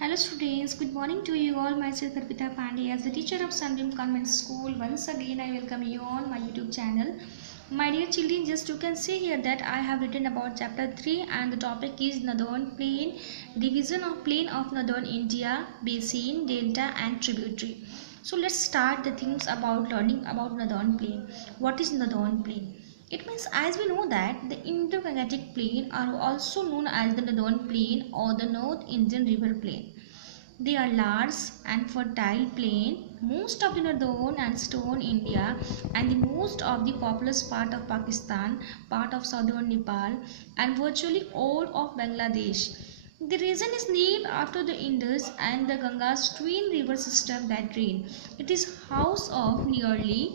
Hello students, good morning to you all. Myself Arpita Pandey as the teacher of Sunbeam Convent School. Once again I welcome you on my YouTube channel. My dear children, just you can see here that I have written about chapter 3 and the topic is Northern Plain, division of plain of Northern India, basin, delta and tributary. So let's start the things about learning about Northern Plain. What is Northern Plain? It means, as we know that the Indo-Gangetic Plain are also known as the Northern Plain or the North Indian River Plain. They are large and fertile plain, most of the northern and southern India and the most of the populous part of Pakistan, part of southern Nepal and virtually all of Bangladesh. The region is named after the Indus and the Ganga's twin river system that drain. It is house of nearly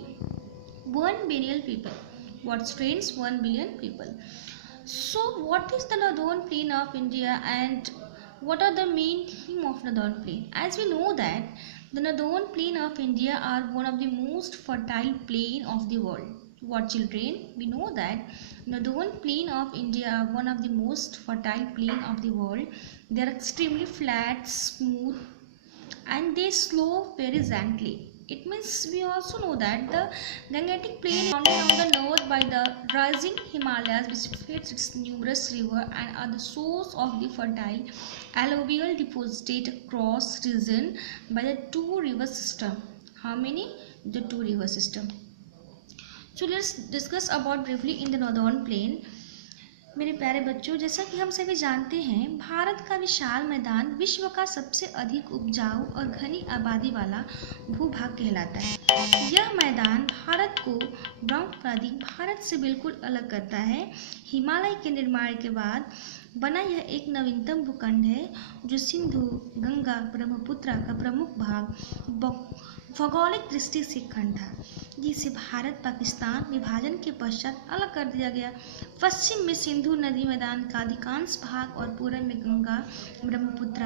1 billion people. What strains 1 billion people? So, what is the northern plain of India and what are the main theme of northern plain? As we know that the northern plain of India are one of the most fertile plain of the world. What children? We know that northern plain of India are one of the most fertile plain of the world. They are extremely flat, smooth, and they slope very gently. It means we also know that the Gangetic Plain is bounded on the north by the rising Himalayas, which feeds its numerous rivers and are the source of the fertile alluvial deposit across region by the two river system. How many? The two river system. So let's discuss about briefly in the northern plain. मेरे प्यारे बच्चों, जैसा कि हम सभी जानते हैं, भारत का विशाल मैदान विश्व का सबसे अधिक उपजाऊ और घनी आबादी वाला भूभाग कहलाता है। यह मैदान भारत को भूप्रदेश भारत से बिल्कुल अलग करता है। हिमालय के निर्माण के बाद बना यह एक नवीनतम भूखंड है जो सिंधु, गंगा, ब्रह्मपुत्र का प्रमुख भाग भौगोलिक दृष्टि से खंड था, जिसे भारत पाकिस्तान विभाजन के पश्चात अलग कर दिया गया। पश्चिम में सिंधु नदी मैदान का अधिकांश भाग और पूर्व में गंगा ब्रह्मपुत्र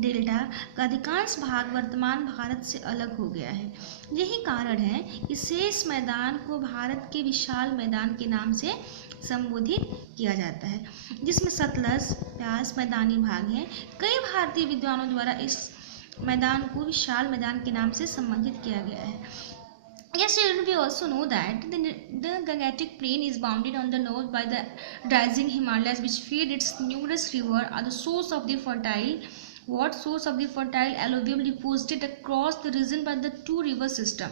डेल्टा का अधिकांश भाग वर्तमान भारत से अलग हो गया है। यही कारण है कि शेष मैदान को भारत के विशाल मैदान के नाम से संबोधित किया जाता है, जिसमें सतलज प्यास मैदानी भाग है। कई भारतीय विद्वानों द्वारा इस मैदान को विशाल मैदान के नाम से संबोधित किया गया है। Yes, children, we also know that the Gangetic Plain is bounded on the north by the rising Himalayas, which feed its numerous rivers, are the source of the fertile alluvial deposited across the region by the two river system.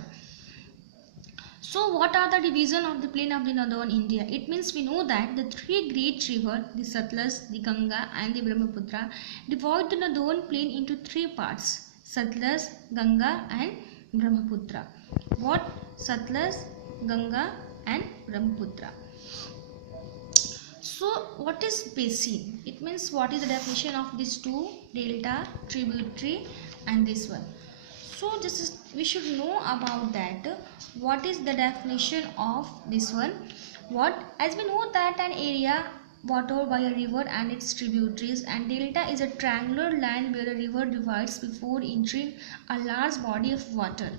So, what are the division of the plain of the northern India? It means we know that the three great rivers, the Satluj, the Ganga and the Brahmaputra, divide the northern plain into three parts: Satluj, Ganga and Brahmaputra. What? Satluj, Ganga and Brahmaputra. So, what is basin? It means what is the definition of these two? Delta, tributary and this one. So we should know about that. What is the definition of this one? As we know that an area watered by a river and its tributaries, and delta is a triangular land where a river divides before entering a large body of water.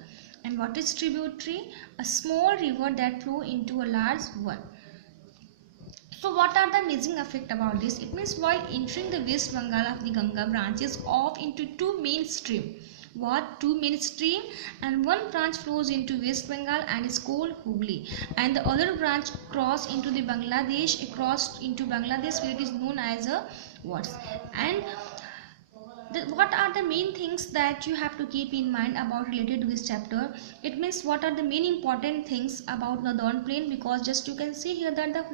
And what is tributary? A small river that flow into a large one. So what are the amazing effect about this? It means while entering the West Bengal of the Ganga branches off into two main stream. What? Two main stream, and one branch flows into West Bengal and is called Hooghly, and the other branch across into the Bangladesh, where it is known as a what? And what are the main things that you have to keep in mind about related to this chapter? It means what are the main important things about northern plain, because just you can see here that the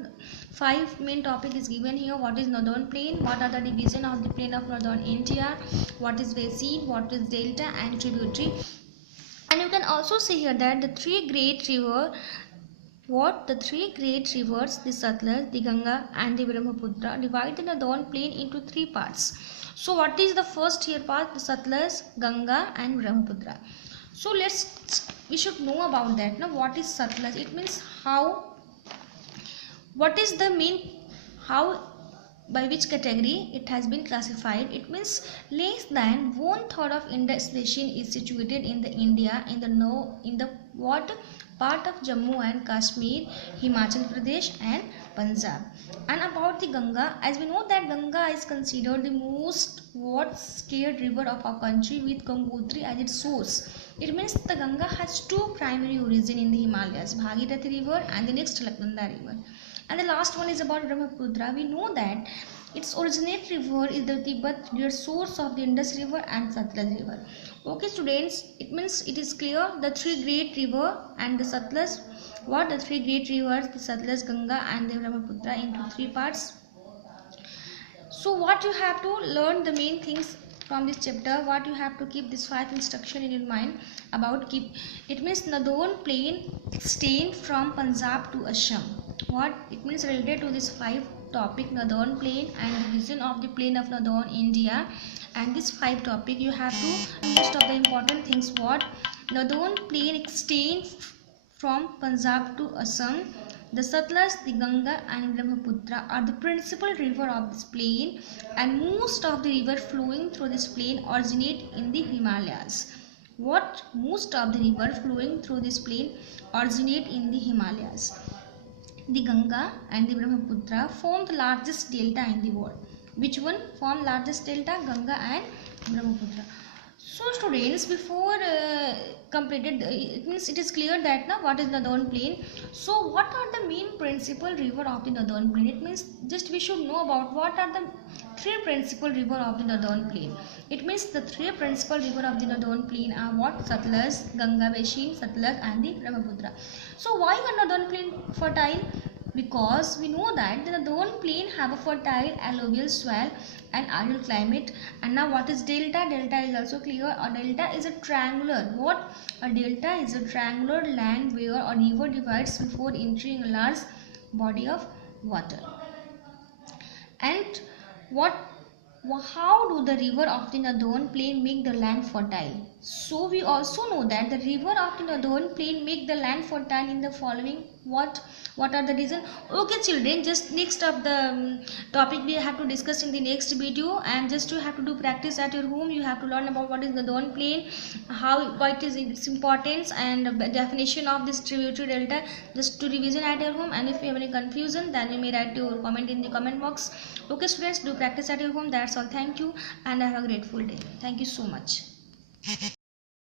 5 main topic is given here. What is northern plain? What are the division of the plain of northern India? What is basin? What is delta and tributary? And you can also see here that the three great rivers, the Satluj, the Ganga and the Brahmaputra, divide the northern plain into three parts. So what is the first here part? The Satluj, Ganga and Brahmaputra. So we should know about that. Now what is Satluj? It means by which category it has been classified. It means less than 1/3 of Indus basin is situated in the India in the what part of Jammu and Kashmir, Himachal Pradesh and Punjab. And about the Ganga, as we know that Ganga is considered the most scared river of our country, with Gangotri as its source. It means the Ganga has two primary origins in the Himalayas, Bhagirathi river and the next Alaknanda river. And the last one is about Brahmaputra. We know that its originate river is the Tibet, near source of the Indus river and Satluj river. Okay students, it means it is clear the three great river and the Satluj. What the three great rivers, the Satluj, Ganga and the Brahmaputra, into three parts. So what you have to learn the main things from this chapter, what you have to keep this 5 instruction in your mind about it means Nadon plain extend from Punjab to Assam. What it means related to this 5 topic, Nadon plain and the vision of the plain of Nadon India, and this 5 topic you have to list of the important things. What Nadon plain extend from Punjab to Assam. The Satluj, the Ganga and Brahmaputra are the principal river of this plain, and most of the river flowing through this plain originate in the Himalayas. What most of the river flowing through this plain originate in the Himalayas. The Ganga and the Brahmaputra form the largest delta in the world. Which one form largest delta? Ganga and Brahmaputra. So students, before completed, it means it is clear that now what is Nadon plain. So what are the main principal river of the Nadon plain? It means just we should know about what are the three principal river of the Nadon plain. It means the three principal river of the Nadon plain are what? Satluj, Ganga Basin, Satluj and the Brahmaputra. So why are Nadon plain fertile? Because we know that the Nadon plain have a fertile alluvial soil and arid climate. And now what is delta? Delta is also clear. A delta is a triangular. What? A delta is a triangular land where a river divides before entering a large body of water. And how do the river of the Nadon plain make the land fertile? So we also know that the river of the Nadon plain make the land fertile in the following. What are the reason? Okay children, just next of the topic we have to discuss in the next video, and just you have to do practice at your home. You have to learn about what is the Nadon plain, what is its importance and definition of this tributary delta, just to revision at your home. And if you have any confusion, then you may write your comment in the comment box. Okay students, do practice at your home. That's all. Thank you and have a grateful day. Thank you so much.